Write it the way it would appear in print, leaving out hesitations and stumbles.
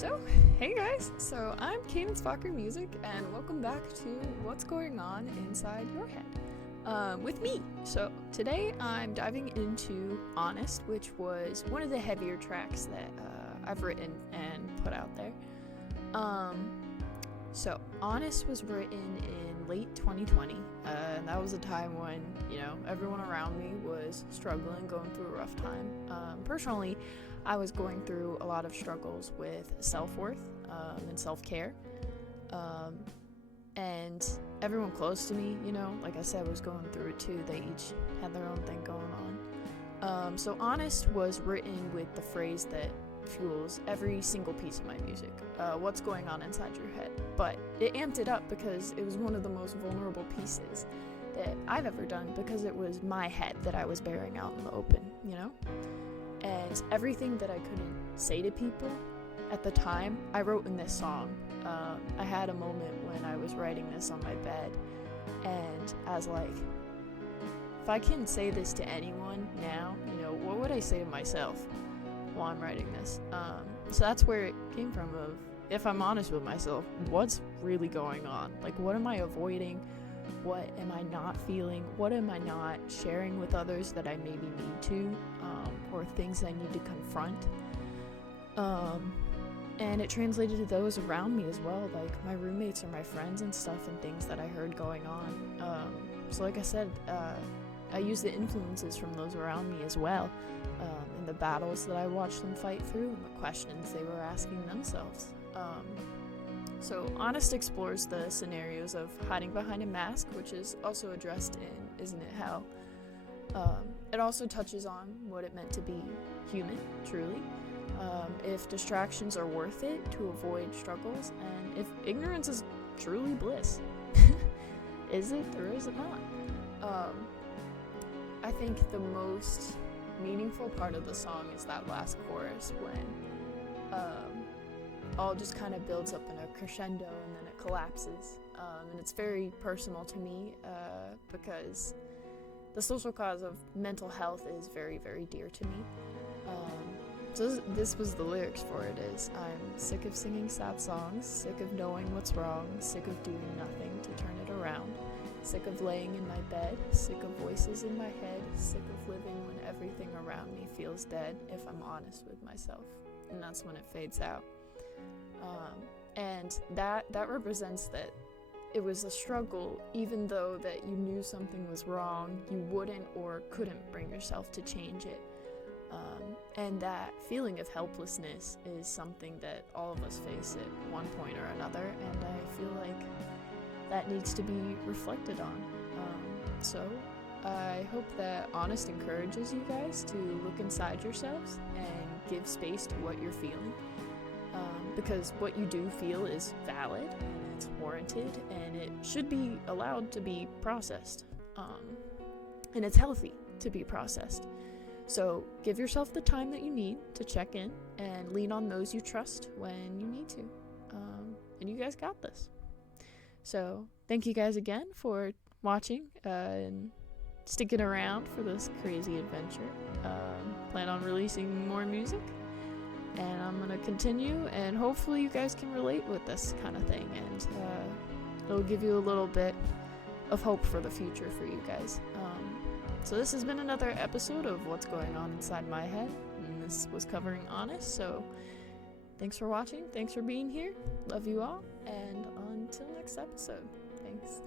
So, hey guys, so I'm Cadence Fokker Music, and welcome back to What's Going On Inside Your Head with me. So, today I'm diving into Honest, which was one of the heavier tracks that I've written and put out there. So, Honest was written in late 2020, and that was a time when, everyone around me was struggling, going through a rough time. Personally, I was going through a lot of struggles with self-worth and self-care, and everyone close to me, like I said, was going through it too. They each had their own thing going on. So Honest was written with the phrase that fuels every single piece of my music, what's going on inside your head. But it amped it up because it was one of the most vulnerable pieces that I've ever done, because it was my head that I was bearing out in the open, And everything that I couldn't say to people at the time, I wrote in this song. I had a moment when I was writing this on my bed, and I was like, if I can't say this to anyone now, what would I say to myself while I'm writing this? So that's where it came from, of, if I'm honest with myself, what's really going on? Like, what am I avoiding? What am I not feeling? What am I not sharing with others that I maybe need to? Or things I need to confront. And it translated to those around me as well, like my roommates or my friends and stuff, and things that I heard going on. So like I said, I use the influences from those around me as well, in the battles that I watched them fight through and the questions they were asking themselves. So Honest explores the scenarios of hiding behind a mask, which is also addressed in Isn't It Hell? It also touches on what it meant to be human, truly, if distractions are worth it to avoid struggles, and if ignorance is truly bliss. Is it or is it not? I think the most meaningful part of the song is that last chorus, when all just kind of builds up in a crescendo and then it collapses. And it's very personal to me, because the social cause of mental health is very, very dear to me. So this was the lyrics for it is, I'm sick of singing sad songs, sick of knowing what's wrong, sick of doing nothing to turn it around, sick of laying in my bed, sick of voices in my head, sick of living when everything around me feels dead, if I'm honest with myself. And that's when it fades out. And that represents that it was a struggle, even though that you knew something was wrong, you wouldn't or couldn't bring yourself to change it. And that feeling of helplessness is something that all of us face at one point or another, and I feel like that needs to be reflected on. So I hope that Honest encourages you guys to look inside yourselves and give space to what you're feeling. Because what you do feel is valid, and it's warranted, and it should be allowed to be processed. And it's healthy to be processed. So give yourself the time that you need to check in and lean on those you trust when you need to. And you guys got this. So thank you guys again for watching and sticking around for this crazy adventure. Plan on releasing more music. And I'm going to continue, and hopefully you guys can relate with this kind of thing, and it'll give you a little bit of hope for the future for you guys. So this has been another episode of What's Going On Inside My Head, and this was covering Honest, so thanks for watching, thanks for being here, love you all, and until next episode, thanks.